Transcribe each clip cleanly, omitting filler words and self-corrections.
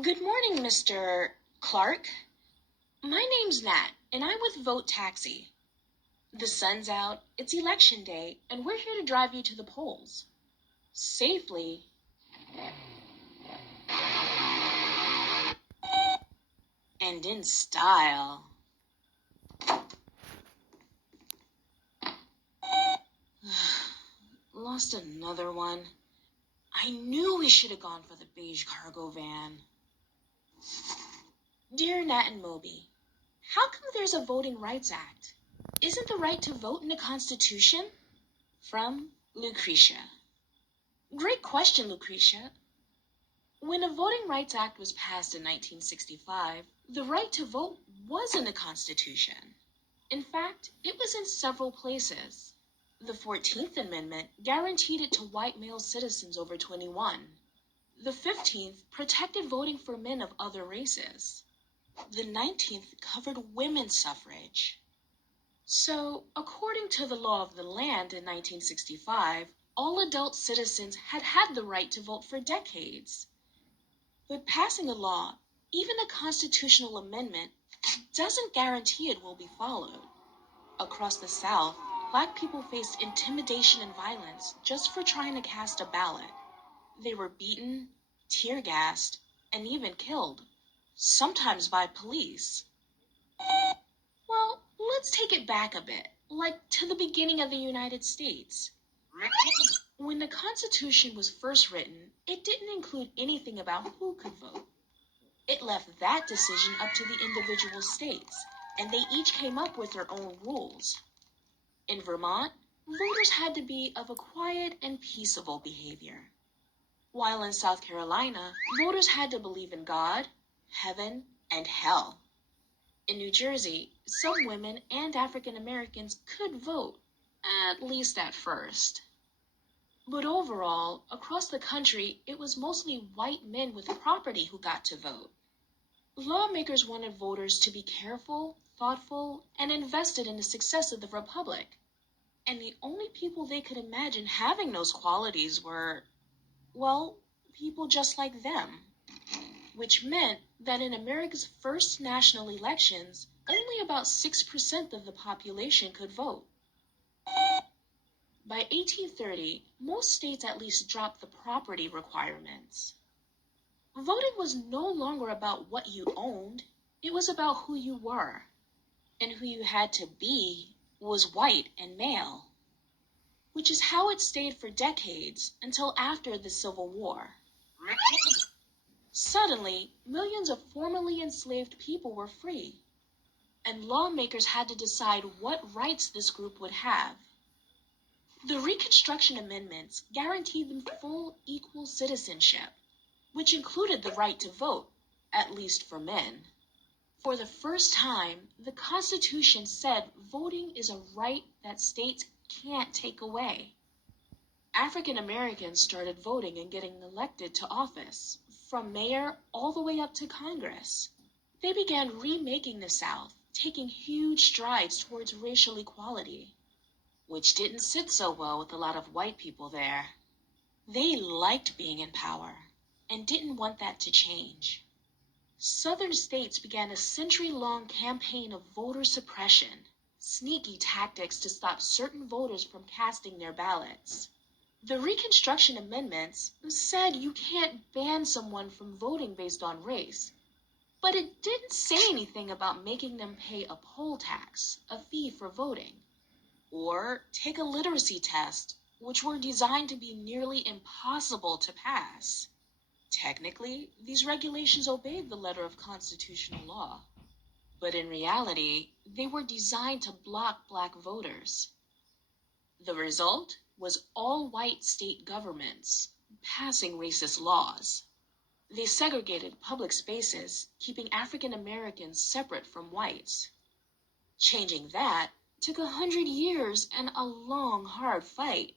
Good morning, Mr. Clark. My name's Nat, and I'm with Vote Taxi. The sun's out, it's election day, and we're here to drive you to the polls. Safely and in style. Lost another one. I knew we should have gone for the beige cargo van. Dear Nat and Moby, how come there's a Voting Rights Act? Isn't the right to vote in the Constitution? From Lucretia. Great question, Lucretia. When the Voting Rights Act was passed in 1965, the right to vote was in the Constitution. In fact, it was in several places. The 14th Amendment guaranteed it to white male citizens over 21. The 15th protected voting for men of other races. The 19th covered women's suffrage. So, according to the law of the land in 1965, all adult citizens had had the right to vote for decades. But passing a law, even a constitutional amendment, doesn't guarantee it will be followed. Across the South, Black people faced intimidation and violence just for trying to cast a ballot. They were beaten, tear gassed, and even killed, sometimes by police. Well, let's take it back a bit, like to the beginning of the United States. When the Constitution was first written, it didn't include anything about who could vote. It left that decision up to the individual states, and they each came up with their own rules. In Vermont, voters had to be of a quiet and peaceable behavior, while in South Carolina, voters had to believe in God, heaven, and hell. In New Jersey, some women and African Americans could vote, at least at first. But overall, across the country, it was mostly white men with property who got to vote. Lawmakers wanted voters to be careful, thoughtful, and invested in the success of the republic. And the only people they could imagine having those qualities were, well, people just like them. Which meant that in America's first national elections, only about 6% of the population could vote. By 1830, most states at least dropped the property requirements. Voting was no longer about what you owned, it was about who you were. And who you had to be was white and male, which is how it stayed for decades until after the Civil War. Suddenly, millions of formerly enslaved people were free, and lawmakers had to decide what rights this group would have. The Reconstruction Amendments guaranteed them full equal citizenship, which included the right to vote, at least for men. For the first time, the Constitution said voting is a right that states can't take away. African Americans started voting and getting elected to office, from mayor all the way up to Congress. They began remaking the South, taking huge strides towards racial equality, which didn't sit so well with a lot of white people there. They liked being in power and didn't want that to change. Southern states began a century-long campaign of voter suppression, sneaky tactics to stop certain voters from casting their ballots. The Reconstruction Amendments said you can't ban someone from voting based on race, but it didn't say anything about making them pay a poll tax, a fee for voting, or take a literacy test, which were designed to be nearly impossible to pass. Technically, these regulations obeyed the letter of constitutional law, but in reality, they were designed to block Black voters. The result was all white state governments passing racist laws. They segregated public spaces, keeping African Americans separate from whites. Changing that took 100 years and a long, hard fight.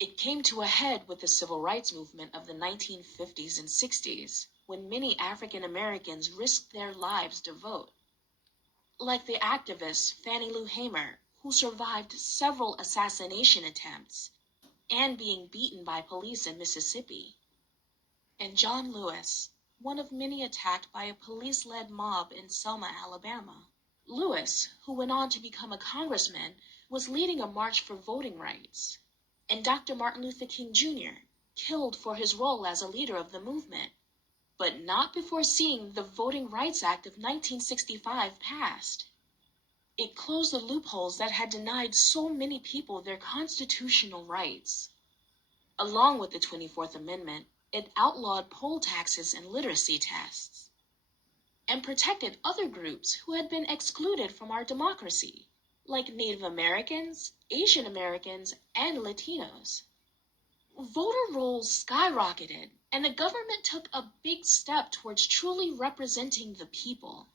It came to a head with the civil rights movement of the 1950s and 60s, when many African Americans risked their lives to vote. Like the activist Fannie Lou Hamer, who survived several assassination attempts and being beaten by police in Mississippi. And John Lewis, one of many attacked by a police-led mob in Selma, Alabama. Lewis, who went on to become a congressman, was leading a march for voting rights. And Dr. Martin Luther King Jr., killed for his role as a leader of the movement, but not before seeing the Voting Rights Act of 1965 passed. It closed the loopholes that had denied so many people their constitutional rights. Along with the 24th Amendment, it outlawed poll taxes and literacy tests, and protected other groups who had been excluded from our democracy, like Native Americans, Asian Americans, and Latinos. Voter rolls skyrocketed, and the government took a big step towards truly representing the people.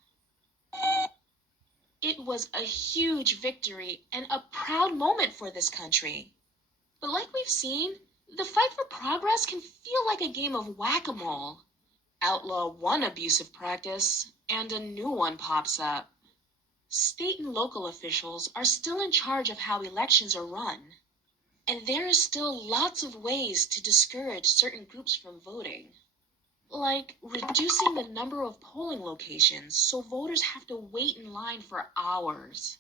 It was a huge victory and a proud moment for this country. But like we've seen, the fight for progress can feel like a game of whack-a-mole. Outlaw one abusive practice, and a new one pops up. State and local officials are still in charge of how elections are run. And there is still lots of ways to discourage certain groups from voting. Like reducing the number of polling locations so voters have to wait in line for hours.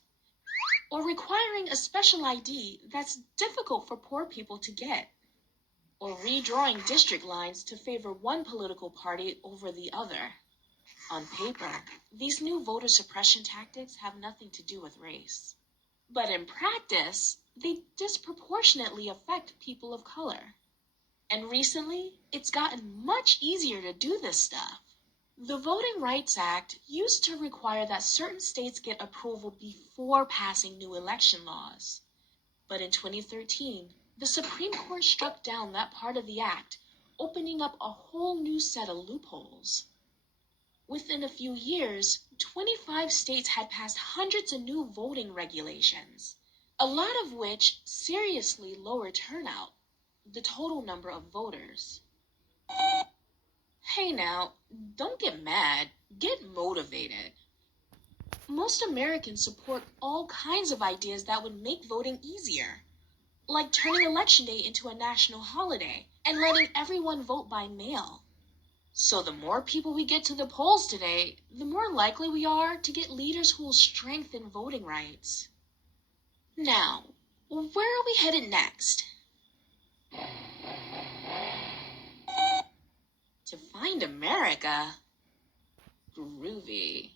Or requiring a special ID that's difficult for poor people to get. Or redrawing district lines to favor one political party over the other. On paper, these new voter suppression tactics have nothing to do with race. But in practice, they disproportionately affect people of color. And recently, it's gotten much easier to do this stuff. The Voting Rights Act used to require that certain states get approval before passing new election laws. But in 2013, the Supreme Court struck down that part of the act, opening up a whole new set of loopholes. Within a few years, 25 states had passed hundreds of new voting regulations, a lot of which seriously lowered turnout, the total number of voters. Hey now, don't get mad, get motivated. Most Americans support all kinds of ideas that would make voting easier, like turning Election Day into a national holiday and letting everyone vote by mail. So the more people we get to the polls today, the more likely we are to get leaders who will strengthen voting rights. Now, where are we headed next? To find America? Groovy.